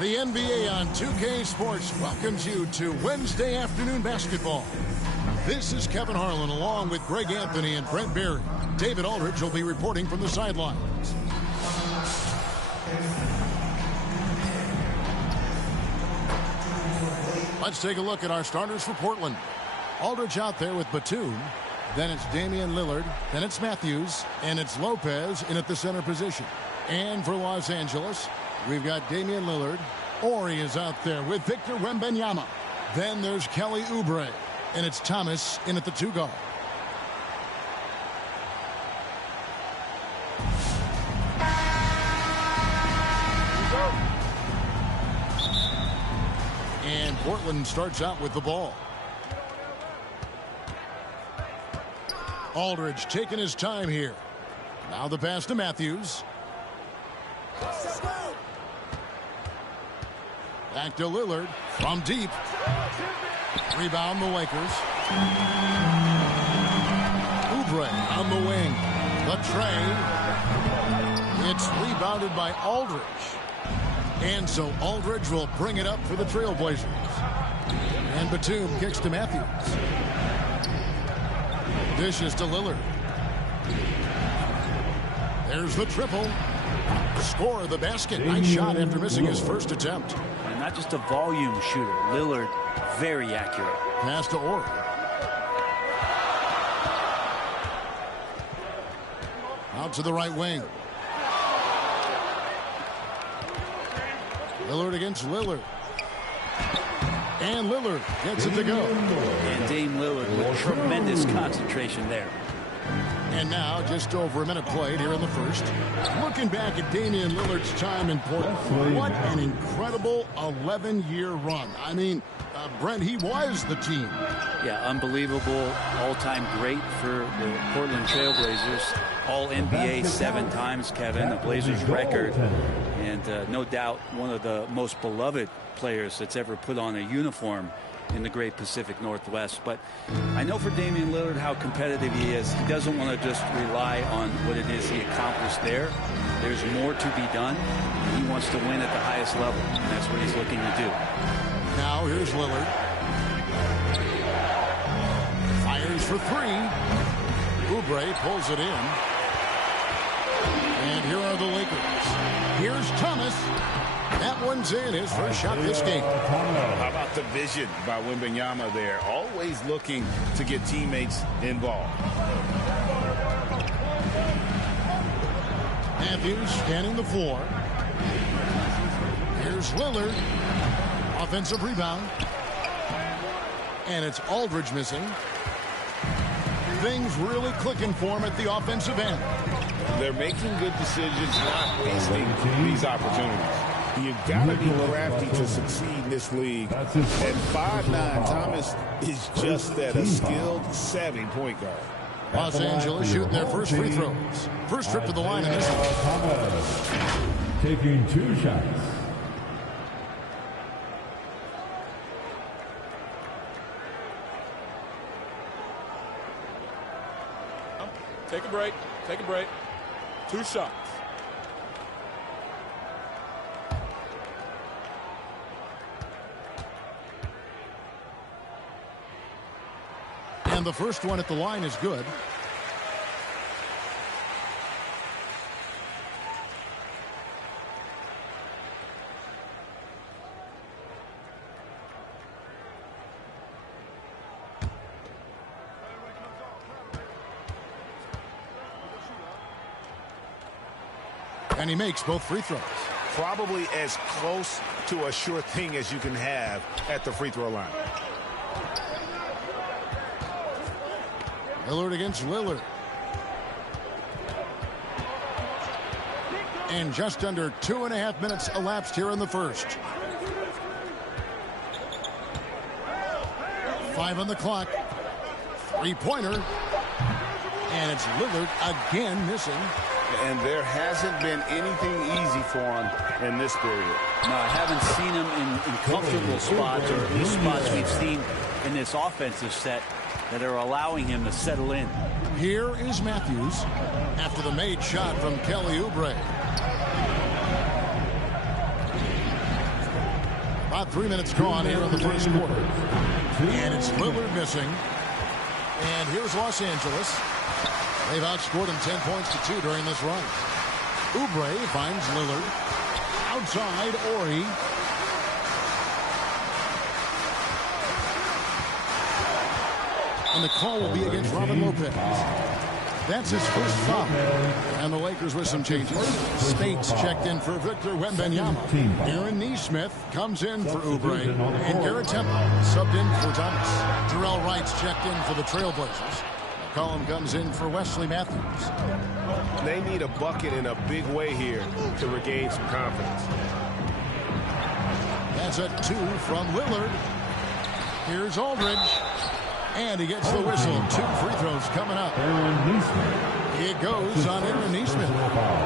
The NBA on 2K Sports welcomes you to Wednesday afternoon basketball. This is Kevin Harlan along with Greg Anthony and Brent Berry. David Aldridge will be reporting from the sidelines. Let's take a look at our starters for Portland. Aldridge out there with Batum. Then it's Damian Lillard. Then it's Matthews. And it's Lopez in at the center position. And for Los Angeles, we've got Damian Lillard. Quarry is out there with Victor Wembanyama. Then there's Kelly Oubre. And it's Thomas in at the 2 guard. And Portland starts out with the ball. Aldridge taking his time here. Now the pass to Matthews. Back to Lillard from deep. Rebound the Lakers. Oubre on the wing. The tray. It's rebounded by Aldridge. And so Aldridge will bring it up for the Trailblazers. And Batum kicks to Matthews. Dishes to Lillard. There's the triple. Score of the basket. Nice shot after missing his first attempt. And not just a volume shooter. Lillard, very accurate. Pass to Hora. Out to the right wing. Lillard against Lillard. And Lillard gets it to go. And Dame Lillard with tremendous concentration there. And now just over a minute played here in the first. Looking back at Damian Lillard's time in Portland, what an incredible 11-year run. I mean, Brent, he was the team. Yeah, unbelievable all-time great for the Portland Trailblazers. All-NBA 7 times, Kevin, the Blazers record. And no doubt one of the most beloved players that's ever put on a uniform in the great Pacific Northwest. But I know for Damian Lillard how competitive he is. He doesn't want to just rely on what it is he accomplished there. There's more to be done. He wants to win at the highest level, and that's what he's looking to do. Now here's Lillard. Fires for 3. Oubre pulls it in. And here are the Lakers. Here's Thomas. That one's in, his first shot this game. How about the vision by Wembanyama there? Always looking to get teammates involved. Matthews scanning the floor. Here's Lillard. Offensive rebound. And it's Aldridge missing. Things really clicking for him at the offensive end. They're making good decisions, not wasting these opportunities. You've got to be crafty to succeed in this league. At 5'9", Thomas is just that, a skilled, savvy point guard. Los Angeles shooting their first free throws. First trip to the line in this one. Taking 2 shots. Take a break. Take a break. 2 shots. And the first one at the line is good. And he makes both free throws. Probably as close to a sure thing as you can have at the free throw line. Lillard against Lillard. And just under 2.5 minutes elapsed here in the first. 5 on the clock. 3-pointer. And it's Lillard again missing. And there hasn't been anything easy for him in this period. No, I haven't seen him in comfortable spots, or at least spots we've seen in this offensive set that are allowing him to settle in. Here is Matthews after the made shot from Kelly Oubre. About 3 minutes gone here in the first quarter. And it's Lillard missing. And here's Los Angeles. They've outscored him 10 points to 2 during this run. Oubre finds Lillard. Outside, Ori. And the call will be against Robin Lopez. That's his first foul. And the Lakers with some changes. Spates checked in for Victor Wembanyama. Aaron Nesmith comes in for Oubre. And Garrett Temple subbed in for Thomas. Terrell Wright's checked in for the Trailblazers. McCollum comes in for Wesley Matthews. They need a bucket in a big way here to regain some confidence. That's a 2 from Lillard. Here's Aldridge. And he gets the whistle. 2 free throws coming up. It goes on Aaron Nesmith.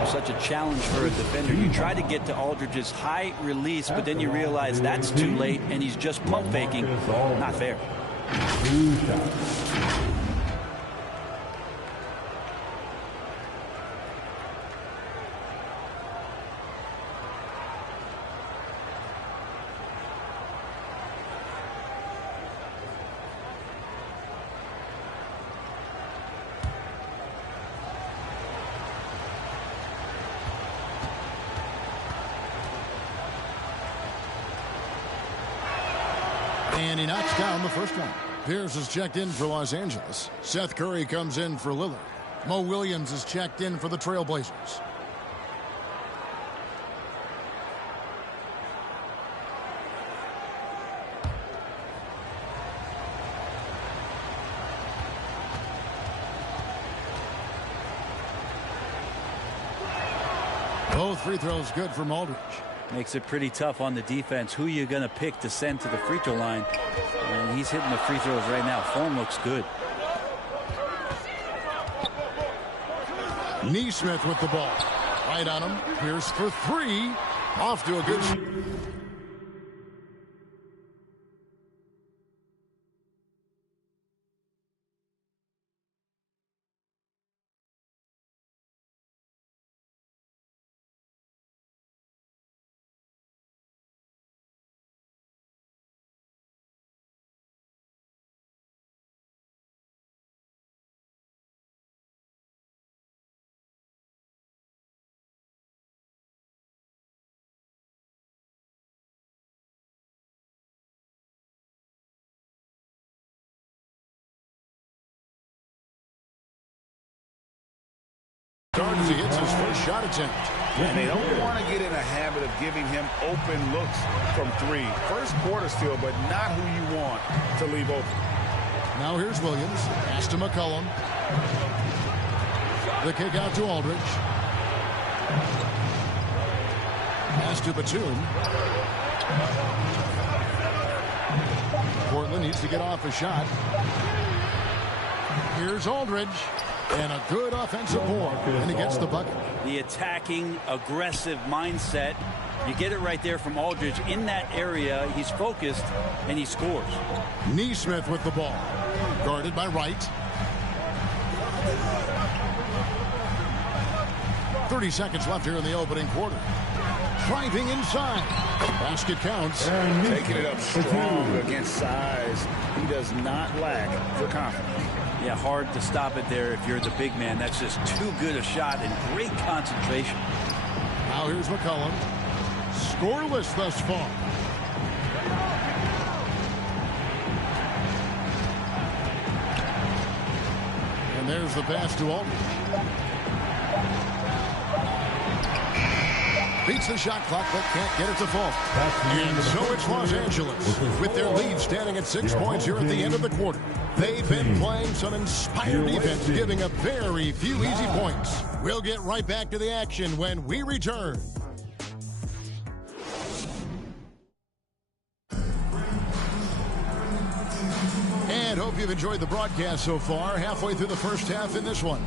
Such a challenge for a defender. You try to get to Aldridge's high release, but then you realize that's too late, and he's just pump faking. Not fair. And he knocks down the first one. Pierce is checked in for Los Angeles. Seth Curry comes in for Lillard. Mo Williams is checked in for the Trailblazers. Both free throws good from Aldridge. Makes it pretty tough on the defense. Who you going to pick to send to the free throw line? And he's hitting the free throws right now. Form looks good. Nesmith with the ball. Right on him. Pierce for 3. Off to a good shot. As he hits his first shot attempt. And they don't want to get in a habit of giving him open looks from 3. First quarter still, but not who you want to leave open. Now here's Williams. Pass to McCollum. The kick out to Aldridge. Pass to Batum. Portland needs to get off a shot. Here's Aldridge. And a good offensive board. And he gets the bucket. The attacking, aggressive mindset. You get it right there from Aldridge. In that area, he's focused, and he scores. Nesmith with the ball. Guarded by Wright. 30 seconds left here in the opening quarter. Driving inside. Basket counts. Taking it up strong against size. He does not lack for confidence. Yeah, hard to stop it there if you're the big man. That's just too good a shot and great concentration. Now here's McCollum. Scoreless thus far. And there's the pass to Aldridge. Beats the shot clock, but can't get it to fall. And so it's Los Angeles with their lead standing at 6 points here at the end of the quarter. They've been playing some inspired defense, giving up very few easy points. We'll get right back to the action when we return. And hope you've enjoyed the broadcast so far. Halfway through the first half in this one.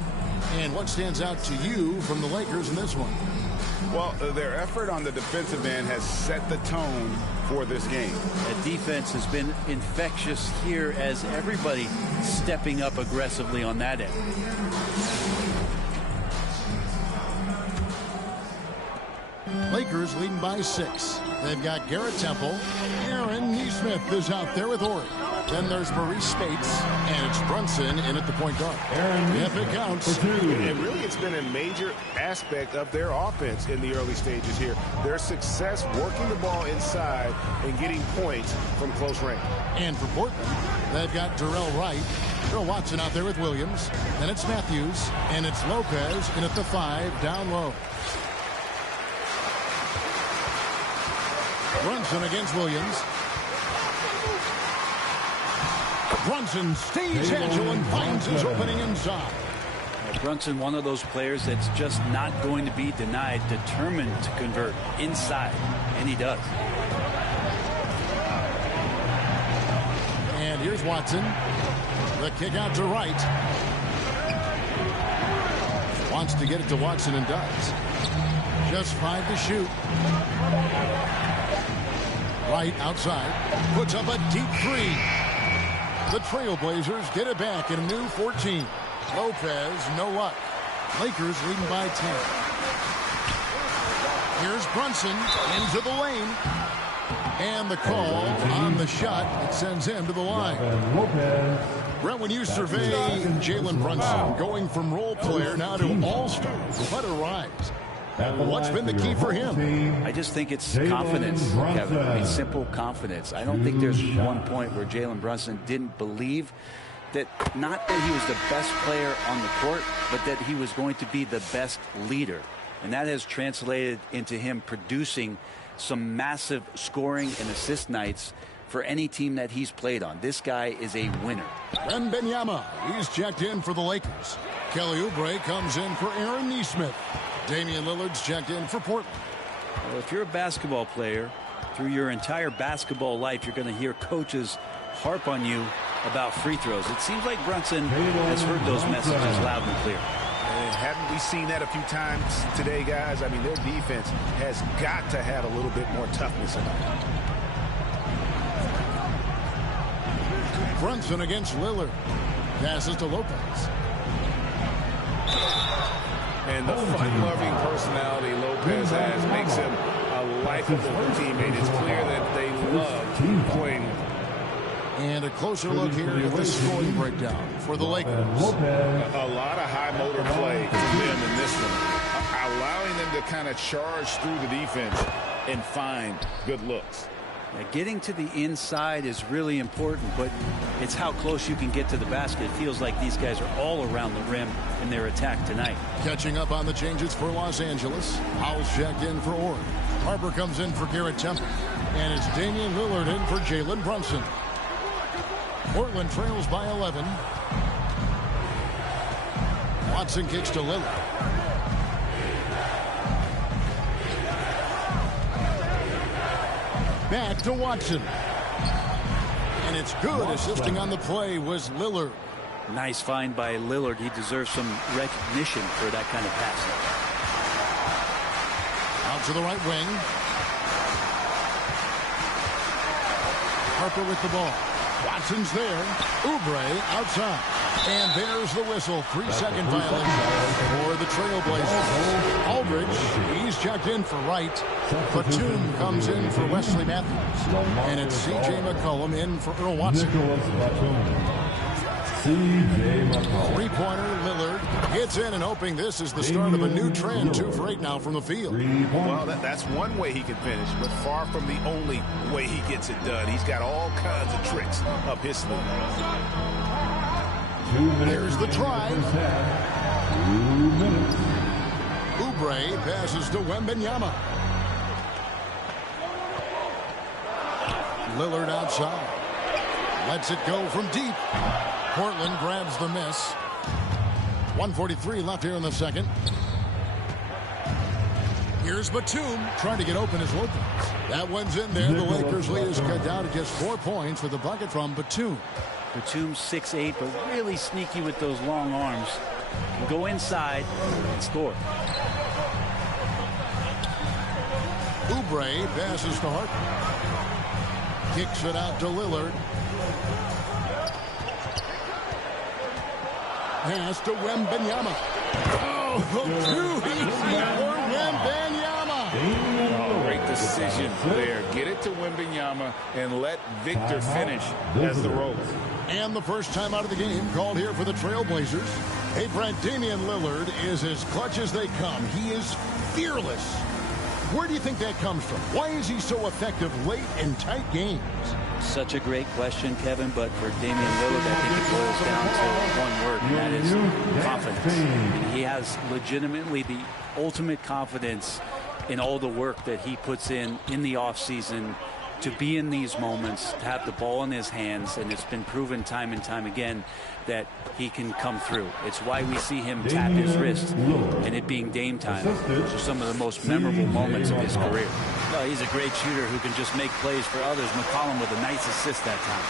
And what stands out to you from the Lakers in this one? Well, their effort on the defensive end has set the tone for this game. The defense has been infectious here as everybody stepping up aggressively on that end. Lakers leading by 6. They've got Garrett Temple. Aaron Nesmith is out there with Horry. Then there's Maurice Spates, and it's Brunson in at the point guard. If it counts. And really, it's been a major aspect of their offense in the early stages here. Their success working the ball inside and getting points from close range. And for Portland, they've got Darrell Wright. Earl Watson out there with Williams. Then it's Matthews, and it's Lopez in at the 5 down low. Brunson against Williams. Brunson stays agile and finds his opening inside. Brunson, one of those players that's just not going to be denied, determined to convert inside, and he does. And here's Watson. The kick out to Wright. Wants to get it to Watson and does. Just 5 to shoot. Wright outside. Puts up a deep 3. The Trailblazers get it back in a new 14. Lopez, no luck. Lakers leading by 10. Here's Brunson into the lane. And the call on the shot, it sends him to the line. Brent, when you survey Jalen Brunson going from role player now to all-star, what a rise. What's been the key for him? I just think it's confidence, Kevin. I mean, simple confidence. I don't think there's one point where Jalen Brunson didn't believe that, not that he was the best player on the court, but that he was going to be the best leader. And that has translated into him producing some massive scoring and assist nights for any team that he's played on. This guy is a winner. Wembanyama, he's checked in for the Lakers. Kelly Oubre comes in for Aaron Nesmith. Damian Lillard's checked in for Portland. Well, if you're a basketball player, through your entire basketball life, you're going to hear coaches harp on you about free throws. It seems like Brunson has heard those messages loud and clear. And haven't we seen that a few times today, guys? I mean, their defense has got to have a little bit more toughness in it. Brunson against Lillard. Passes to Lopez. And the fun-loving personality Lopez has makes him a likable teammate. It's clear that they love playing. And a closer look here at the scoring breakdown for the Lakers. A lot of high motor play from them in this one, allowing them to kind of charge through the defense and find good looks. Getting to the inside is really important, but it's how close you can get to the basket. It feels like these guys are all around the rim in their attack tonight. Catching up on the changes for Los Angeles. Howell's checked in for Orr. Harper comes in for Garrett Temple. And it's Damian Lillard in for Jalen Brunson. Portland trails by 11. Watson kicks to Lillard. Back to Watson. And it's good. Assisting on the play was Lillard. Nice find by Lillard. He deserves some recognition for that kind of passing. Out to the right wing. Harper with the ball. Watson's there. Oubre outside. And there's the whistle. 3-second violation for the Trailblazers. Aldridge, he's checked in for Wright. Batum comes in for Wesley Matthews. And it's C.J. McCollum in for Earl Watson. Three-pointer, Lillard hits in and hoping this is the start of a new trend. 2 for 8 now from the field. Well, that's one way he can finish, but far from the only way he gets it done. He's got all kinds of tricks up his sleeve. There's the drive. 2 minutes. Oubre passes to Wembanyama. Lillard outside. Lets it go from deep. Portland grabs the miss. 1:43 left here in the second. Here's Batum trying to get open as Lopez. That one's in there. The Lakers lead is cut down to just 4 points with the bucket from Batum. Batum 6'8", but really sneaky with those long arms. Can go inside and score. Oubre passes to Harper. Kicks it out to Lillard. Pass to Wembanyama. Oh, too easy for Wembanyama. Oh, great decision there. Get it to Wembanyama and let Victor finish as the roller. And the first time out of the game called here for the Trailblazers. Hey, Brent, Damian Lillard is as clutch as they come. He is fearless. Where do you think that comes from? Why is he so effective late in tight games? Such a great question, Kevin, but for Damian Lillard, I think it boils down to one word, and that is confidence. And he has legitimately the ultimate confidence in all the work that he puts in the offseason to be in these moments, to have the ball in his hands, and it's been proven time and time again that he can come through. It's why we see him tap his wrist and it being Dame time. Those are some of the most memorable moments of his career. No, he's a great shooter who can just make plays for others. McCollum with a nice assist that time.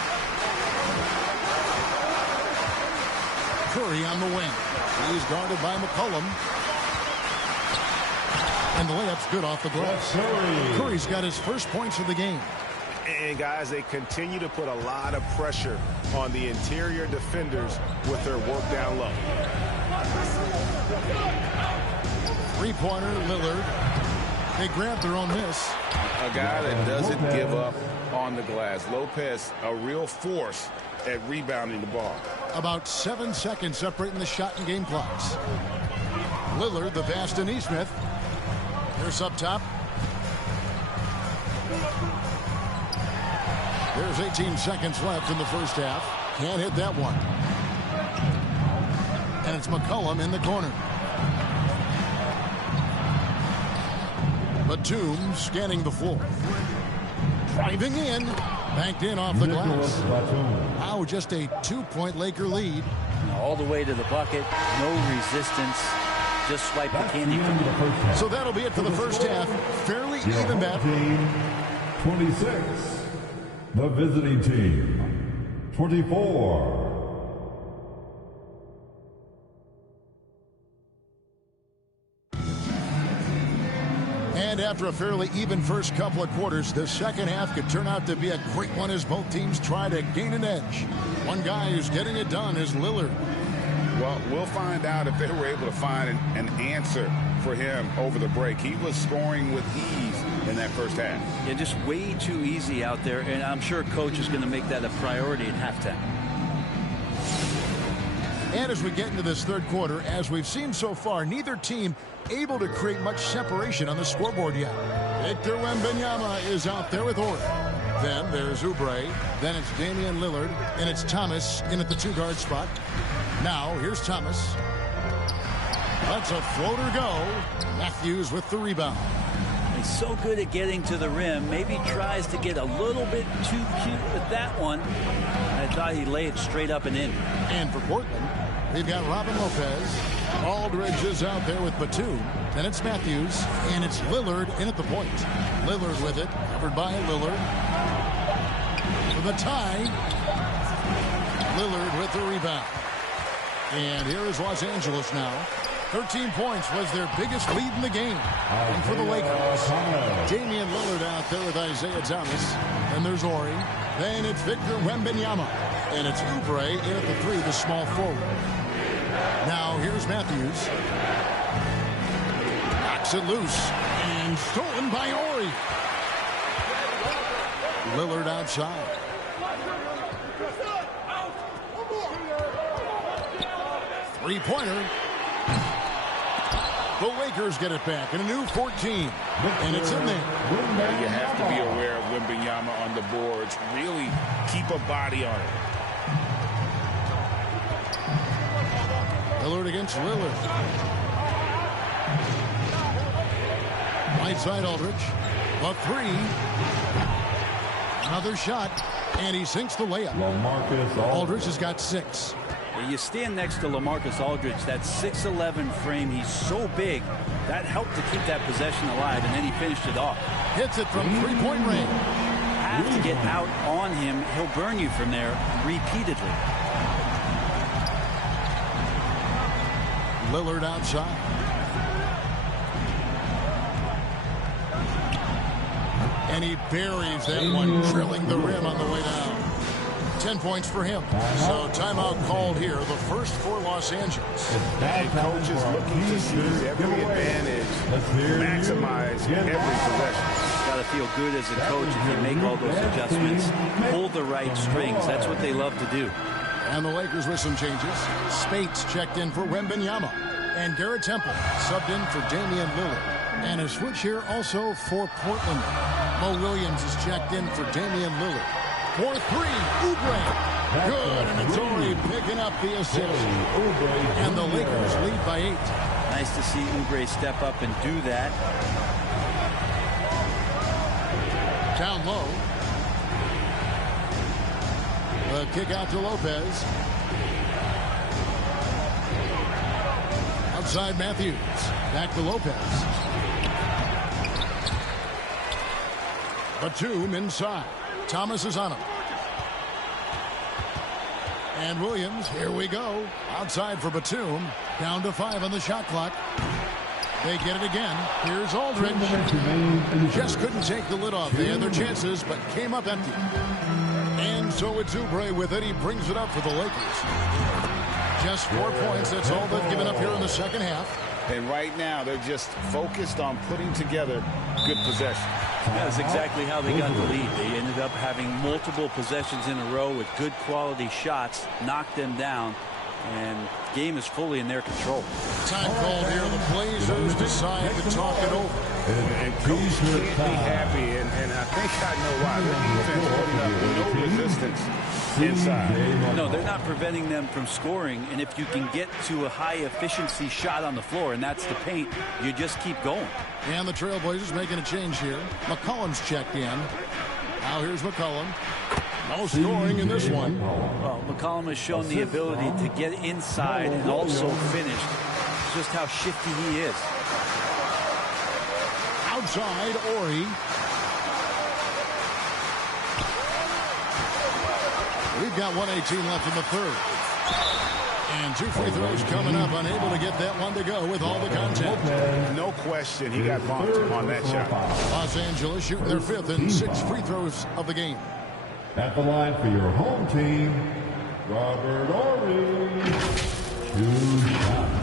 Curry on the wing. He's guarded by McCollum. And the layup's good off the glass. Curry's got his first points of the game. And, guys, they continue to put a lot of pressure on the interior defenders with their work down low. Three-pointer, Lillard. They grab their own miss. A guy that doesn't give up on the glass. Lopez, a real force at rebounding the ball. About 7 seconds separating the shot and game clocks. Lillard, the pass to Nesmith. Here's up top. There's 18 seconds left in the first half. Can't hit that one. And it's McCollum in the corner. Batum scanning the floor. Driving in. Banked in off the glass. Now just a 2-point Laker lead. All the way to the bucket. No resistance. Just swipe the candy from the So that'll be it for the first half. Fairly even bet. 26. The visiting team, 24. And after a fairly even first couple of quarters, the second half could turn out to be a great one as both teams try to gain an edge. One guy who's getting it done is Lillard. Well, we'll find out if they were able to find an answer for him over the break. He was scoring with ease in that first half. Yeah, just way too easy out there, and I'm sure coach is going to make that a priority at halftime. And as we get into this third quarter, as we've seen so far, neither team able to create much separation on the scoreboard yet. Victor Wembanyama is out there with Hora. Then there's Oubre. Then it's Damian Lillard. And it's Thomas in at the two-guard spot. Now, here's Thomas. Lets a floater go. Matthews with the rebound. He's so good at getting to the rim. Maybe tries to get a little bit too cute with that one. I thought he'd lay it straight up and in. And for Portland, we've got Robin Lopez. Aldridge is out there with Batum. Then it's Matthews. And it's Lillard in at the point. Lillard with it. Covered by Lillard. For the tie. Lillard with the rebound. And here is Los Angeles now. 13 points was their biggest lead in the game. And for the Lakers, Damian Lillard out there with Isaiah Thomas. And there's Ori. Then it's Victor Wembanyama. And it's Oubre in at the three, the small forward. Now here's Matthews. Knocks it loose. And stolen by Ori. Lillard outside. Three-pointer. The Lakers get it back in a new 14. And it's in there. You have to be aware of Wembanyama on the boards. Really keep a body on it. Lillard against Lillard. Right side Aldridge. A three. Another shot. And he sinks the layup. Aldridge has got 6. You stand next to LaMarcus Aldridge, that 6'11" frame, he's so big, that helped to keep that possession alive, and then he finished it off. Hits it from three-point range. Have to get out on him. He'll burn you from there repeatedly. Lillard outside. And he buries that one, drilling the rim on the way down. 10 points for him. So timeout called here, the first for Los Angeles. And coach is looking to seize every advantage, maximize every possession. Got to feel good as a coach if you make all those adjustments. Pull the right strings. That's what they love to do. And the Lakers with some changes. Spates checked in for Wembanyama. And Garrett Temple subbed in for Damian Lillard. And a switch here also for Portland. Mo Williams is checked in for Damian Lillard. For three, Oubre. Good, and it's Oubre picking up the assist. And the Lakers lead by 8. Nice to see Oubre step up and do that. Down low. The kick out to Lopez. Outside Matthews. Back to Lopez. Batum inside. Thomas is on him. And Williams, here we go. Outside for Batum. Down to 5 on the shot clock. They get it again. Here's Aldridge. Just couldn't take the lid off. They had their chances, but came up empty. And so it's Oubre with it. He brings it up for the Lakers. Just 4 points. That's all they've given up here in the second half. And right now, they're just focused on putting together good possession. That's exactly how they got the lead. They ended up having multiple possessions in a row with good quality shots, knocked them down, and game is fully in their control. Time called here. The Blazers decide to talk it over. And coach can't be happy, and I think I know why. Their defense putting up no resistance inside. No, they're not preventing them from scoring, and if you can get to a high-efficiency shot on the floor, and that's the paint, you just keep going. And the Trailblazers making a change here. McCollum's checked in. Now here's McCollum. No scoring in this one. Well, McCollum has shown the ability to get inside and also finish. Just how shifty he is. Outside, Ori. We've got 1:18 left in the third. And 2 free throws coming up. Unable to get that one to go with all the contact. No question, he got bumped on that shot. Los Angeles shooting their 5th and 6 free throws of the game. At the line for your home team, Robert Horry. 2 shots.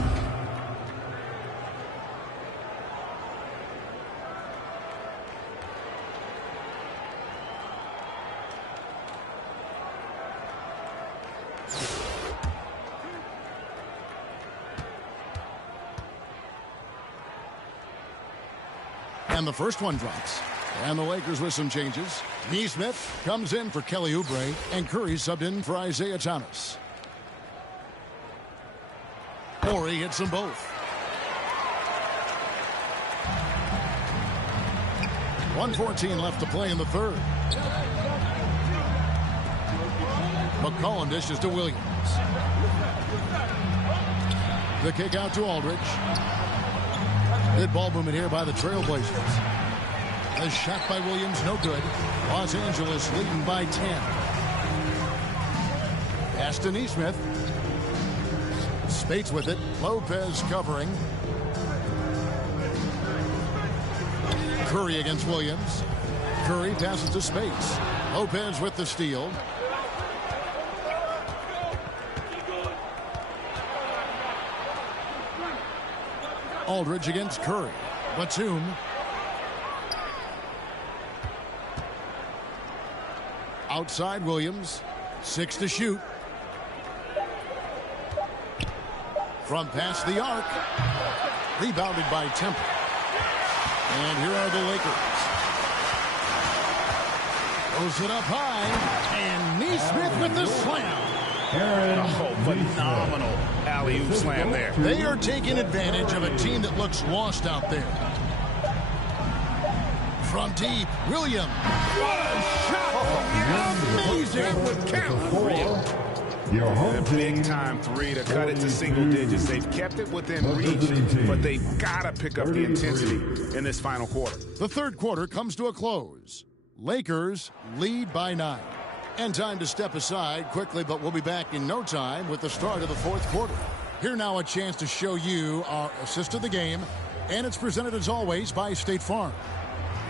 And the first one drops. And the Lakers with some changes. Nesmith comes in for Kelly Oubre, and Curry subbed in for Isaiah Thomas. Ori hits them both. 1:14 left to play in the third. McCollum dishes to Williams. The kick out to Aldridge. Good ball movement here by the Trailblazers. A shot by Williams, no good. Los Angeles leading by 10. Pass to Nesmith. Spates with it. Lopez covering. Curry against Williams. Curry passes to Spates. Lopez with the steal. Aldridge against Curry. Batum. Outside Williams. 6 to shoot. From past the arc. Rebounded by Temple. And here are the Lakers. Throws it up high. And Nesmith with the slam. Oh, phenomenal alley-oop slam there. They are taking advantage of a team that looks lost out there. From deep, Williams. What a shot! Amazing with count. A big-time 3 to cut it to single digits. They've kept it within reach, but they've got to pick up the intensity in this final quarter. The third quarter comes to a close. Lakers lead by 9. And time to step aside quickly, but we'll be back in no time with the start of the fourth quarter. Here now a chance to show you our assist of the game, and it's presented as always by State Farm.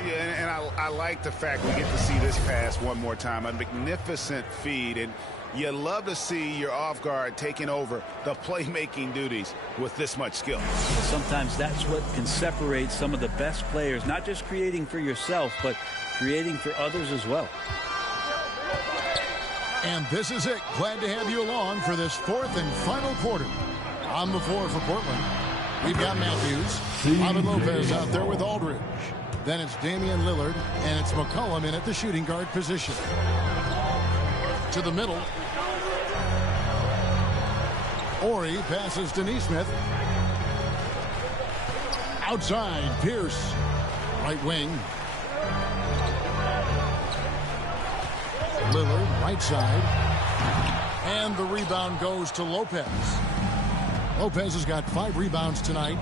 Yeah, and I like the fact we get to see this pass one more time. A magnificent feed, and you love to see your off guard taking over the playmaking duties with this much skill. Sometimes that's what can separate some of the best players, not just creating for yourself, but creating for others as well. And this is it. Glad to have you along for this fourth and final quarter. On the floor for Portland, we've got Matthews. Lopez out there with Aldridge. Then it's Damian Lillard, and it's McCollum in at the shooting guard position. To the middle. Horry passes to Nesmith. Outside, Pierce. Right wing. Lillard, right side. And the rebound goes to Lopez. Lopez has got 5 rebounds tonight.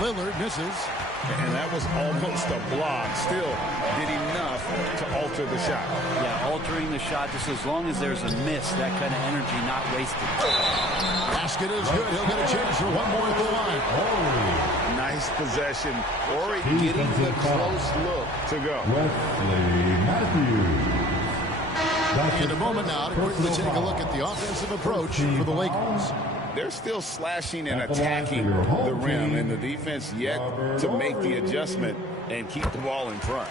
Lillard misses. And that was almost a block. Still did enough to alter the shot. Yeah, altering the shot just as long as there's a miss, that kind of energy not wasted. Basket is good. He'll get a chance for one more at the line. Nice possession. Quarry getting the close look to go. In a moment now to quickly take a look at the offensive approach for the Lakers. They're still slashing and attacking the rim, and the defense yet to make the adjustment and keep the ball in front.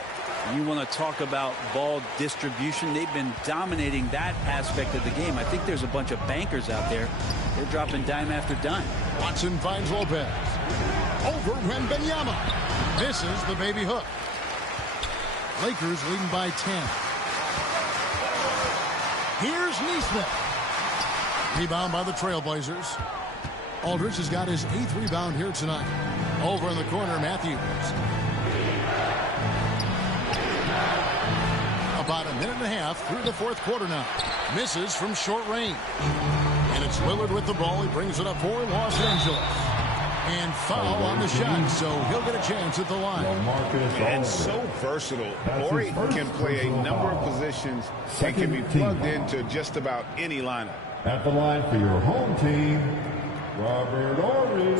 You want to talk about ball distribution. They've been dominating that aspect of the game. I think there's a bunch of bankers out there. They're dropping dime after dime. Watson finds Lopez. Over Wembanyama. Misses the baby hook. Lakers leading by 10. Here's Nesmith. Rebound by the Trailblazers. Aldridge has got his 8th rebound here tonight. Over in the corner, Matthews. About a minute and a half through the fourth quarter now. Misses from short range. And it's Lillard with the ball. He brings it up for Los Angeles. And foul on the shot, so he'll get a chance at the line. And so versatile. Quarry can play a number of positions and can be plugged into just about any lineup. At the line for your home team, Robert Horry.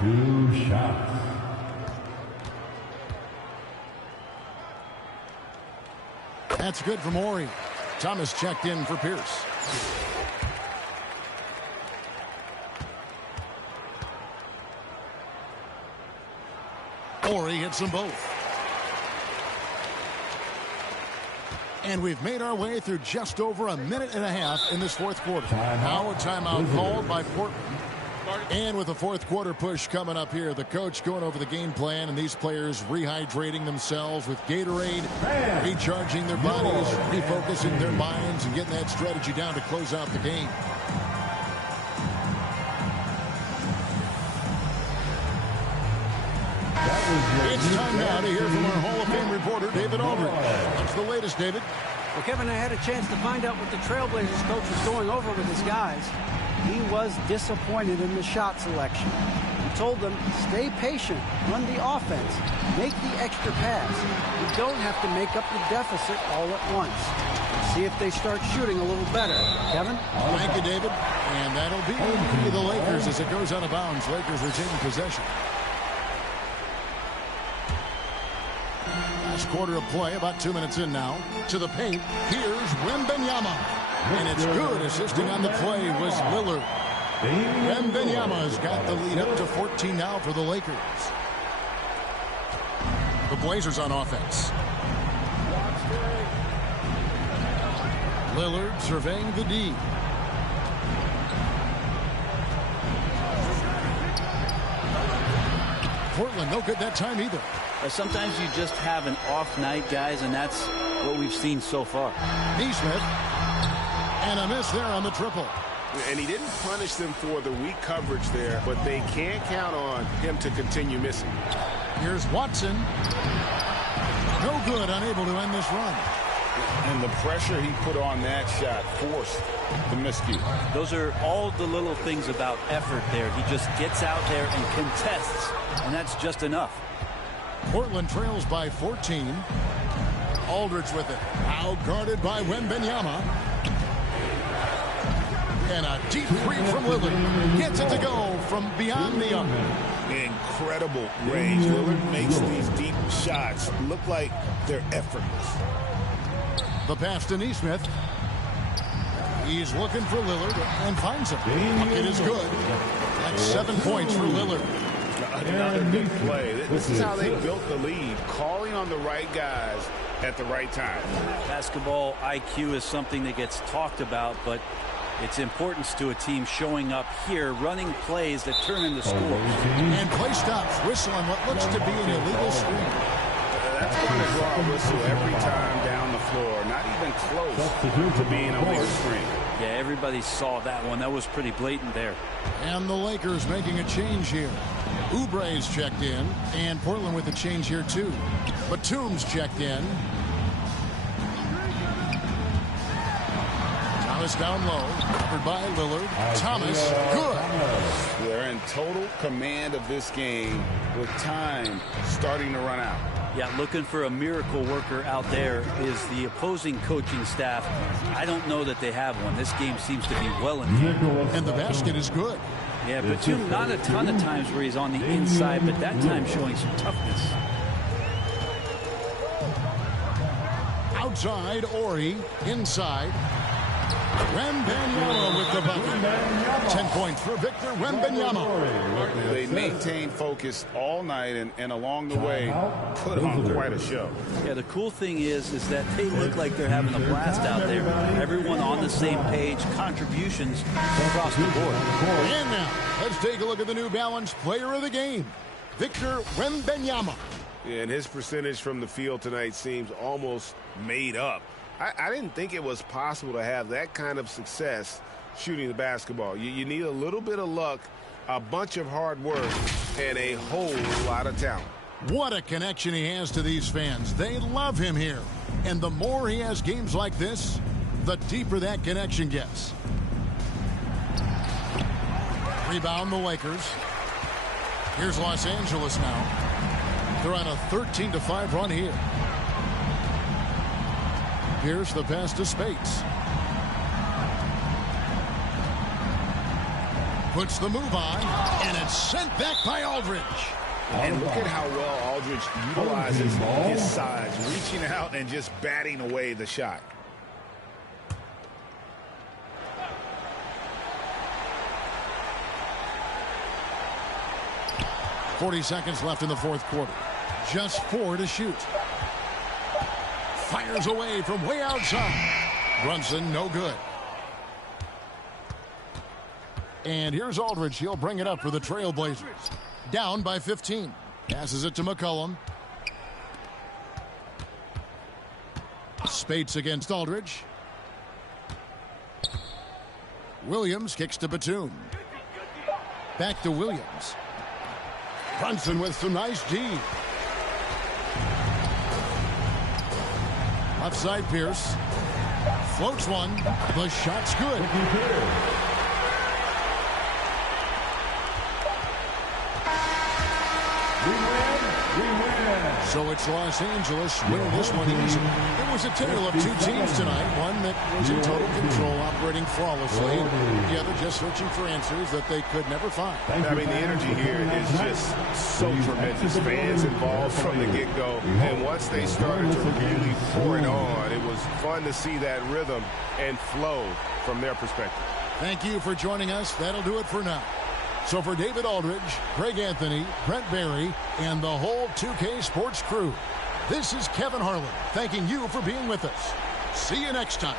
2 shots. That's good from Horry. Thomas checked in for Pierce. Horry hits them both. And we've made our way through just over a minute and a half in this fourth quarter. Now a timeout called by Portland. And with the fourth quarter push coming up here, the coach going over the game plan and these players rehydrating themselves with Gatorade, recharging their bodies, refocusing their minds, and getting that strategy down to close out the game. It's time now to hear from our Hall of Fame reporter, David Aldridge. What's the latest, David? Well, Kevin, I had a chance to find out what the Trailblazers coach was going over with his guys. He was disappointed in the shot selection. He told them, stay patient, run the offense, make the extra pass. You don't have to make up the deficit all at once. See if they start shooting a little better. Kevin? Thank you, David. And that'll be the Lakers as it goes out of bounds. Lakers retaining possession. Last quarter of play, about 2 minutes in now. To the paint, here's Wembanyama. And it's good. Assisting on the play was Lillard. Wembanyama's got the lead up to 14 now for the Lakers. The Blazers on offense. Lillard surveying the D. Portland, no good that time either. Sometimes you just have an off night, guys, and that's what we've seen so far. Nesmith. And a miss there on the triple. And he didn't punish them for the weak coverage there, but they can't count on him to continue missing. Here's Watson. No good, unable to end this run. And the pressure he put on that shot forced the miscue. Those are all the little things about effort there. He just gets out there and contests, and that's just enough. Portland trails by 14. Aldridge with it. Out guarded by Wembanyama. And a deep three from Lillard. Gets it to go from beyond the arc. Incredible range. Lillard makes these deep shots look like they're effortless. The pass to Neesmith. He's looking for Lillard and finds him. It is good. That's 7 points for Lillard. Another big play. This is how they built the lead, calling on the right guys at the right time. Basketball IQ is something that gets talked about, but its importance to a team showing up here, running plays that turn into scores. And play stops. Whistle on what looks to be an illegal screen. That's going to draw a whistle every time down the floor. Not even close to being a legal screen. Yeah, everybody saw that one. That was pretty blatant there. And the Lakers making a change here. Oubre's checked in, and Portland with a change here too. Batum's checked in. Thomas down low, covered by Lillard. Thomas, good. They're in total command of this game with time starting to run out. Yeah, looking for a miracle worker out there is the opposing coaching staff. I don't know that they have one. This game seems to be well in hand. And the basket is good. Yeah, Batum not a ton of times where he's on the inside, but that time showing some toughness. Outside, Ori. Inside. Wembanyama with the bucket. 10 points for Victor Wembanyama. They maintained focus all night and along the way put on quite a show. Yeah, the cool thing is that they look like they're having a blast out there. Everyone on the same page, contributions across the board. And now, let's take a look at the New Balance player of the game, Victor Wembanyama. Yeah, and his percentage from the field tonight seems almost made up. I didn't think it was possible to have that kind of success shooting the basketball. You need a little bit of luck, a bunch of hard work, and a whole lot of talent. What a connection he has to these fans. They love him here. And the more he has games like this, the deeper that connection gets. Rebound the Lakers. Here's Los Angeles now. They're on a 13-5 run here. Here's the pass to Spates. Puts the move on, and it's sent back by Aldridge. And look at how well Aldridge utilizes his size, reaching out and just batting away the shot. .40 seconds left in the fourth quarter. Just 4 to shoot. Fires away from way outside. Brunson, no good. And here's Aldridge. He'll bring it up for the Trailblazers. Down by 15. Passes it to McCollum. Spates against Aldridge. Williams kicks to Batum. Back to Williams. Brunson with some nice D. Left side Pierce. Floats one. The shot's good. So it's Los Angeles winning this one easy. It was a tale of two teams tonight. One that was in total control, operating flawlessly. The other just searching for answers that they could never find. I mean, the energy here is just so tremendous. Fans involved from the get-go. And once they started to really pour it on, it was fun to see that rhythm and flow from their perspective. Thank you for joining us. That'll do it for now. So for David Aldridge, Greg Anthony, Brent Barry, and the whole 2K Sports crew, this is Kevin Harlan thanking you for being with us. See you next time.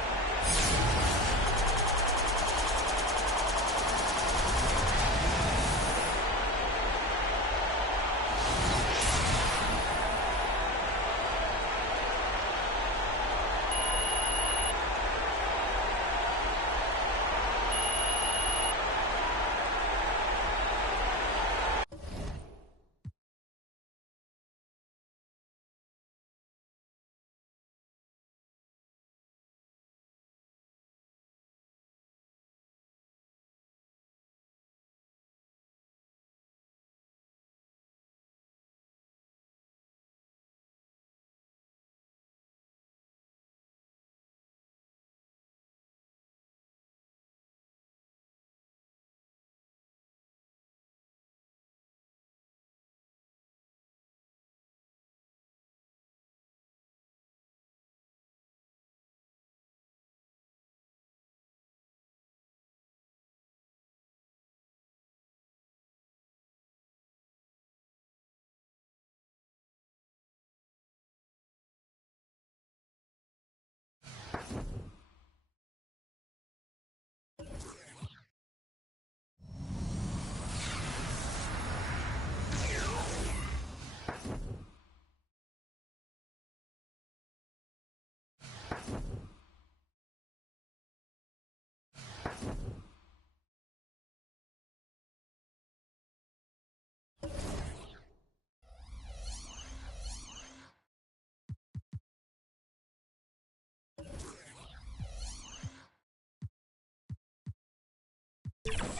it.